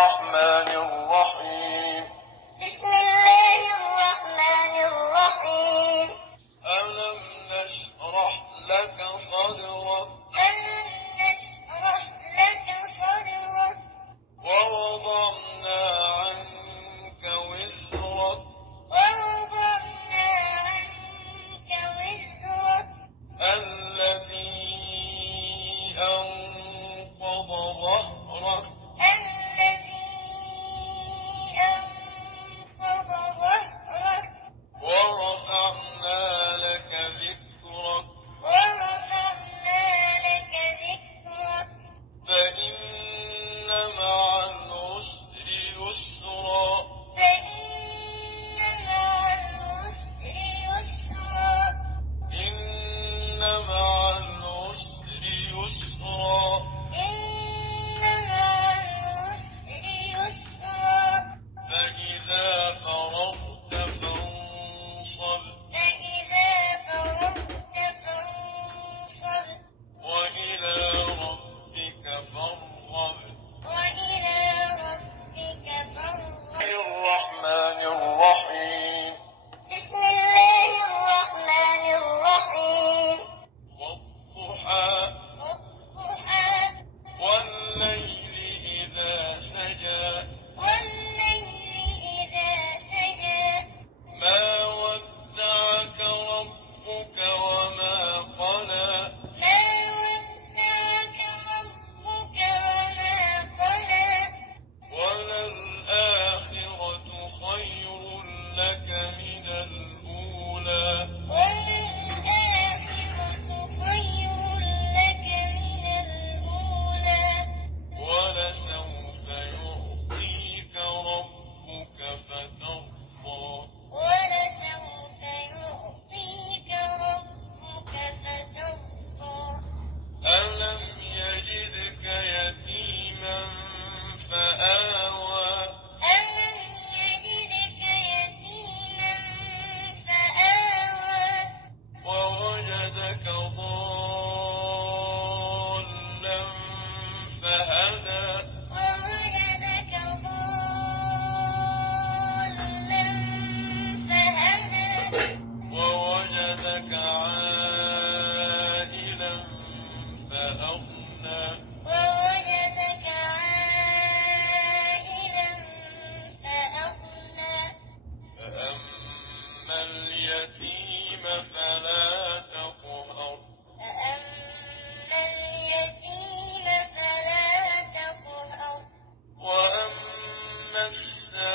الرحمن الرحيم. بسم الله الرحمن الرحيم. ألم نشرح لك صدرك. ألم نشرح لك صدرك. ووضعنا عنك وزرك. ووضعنا عنك وزرك. الذي أنقض ظهرك. الذي أنقض ظهرك. ورفعنا لك ذكرك. ورفعنا لك ذكرك. فإن مع العسر يسرا. فإن مع العسر يسرا. إن مع العسر يسرا. إن مع العسر يسرا. فإذا فرغت فانصب. فإذا فرغت فانصب. وإلى ربك فارغب. وإلى ربك فارغب. الرحمن الرحيم. بسم الله الرحمن الرحيم. والضحى. والضحى. والليل إذا سجى. والليل إذا سجى. ما ودعك ربك وما قلى. ما ودعك ربك وما قلى. وللآخرة خير لك من الأولى. وللآخرة خير لك من الأولى. ولسوف يعطيك ربك فترضى. ولسوف يعطيك ربك فترضى. ألم يجدك يتيما فآوى. ألم يجدك يتيما فآوى. ووجدك ضالا فهدى. ووجدك ضالا فهدى. ووجدك عائلا فأغنى. ووجدك عائلا فأغنى. فأما اليتيم فلا تقهر. فأما اليتيم فلا تقهر. وأما السائل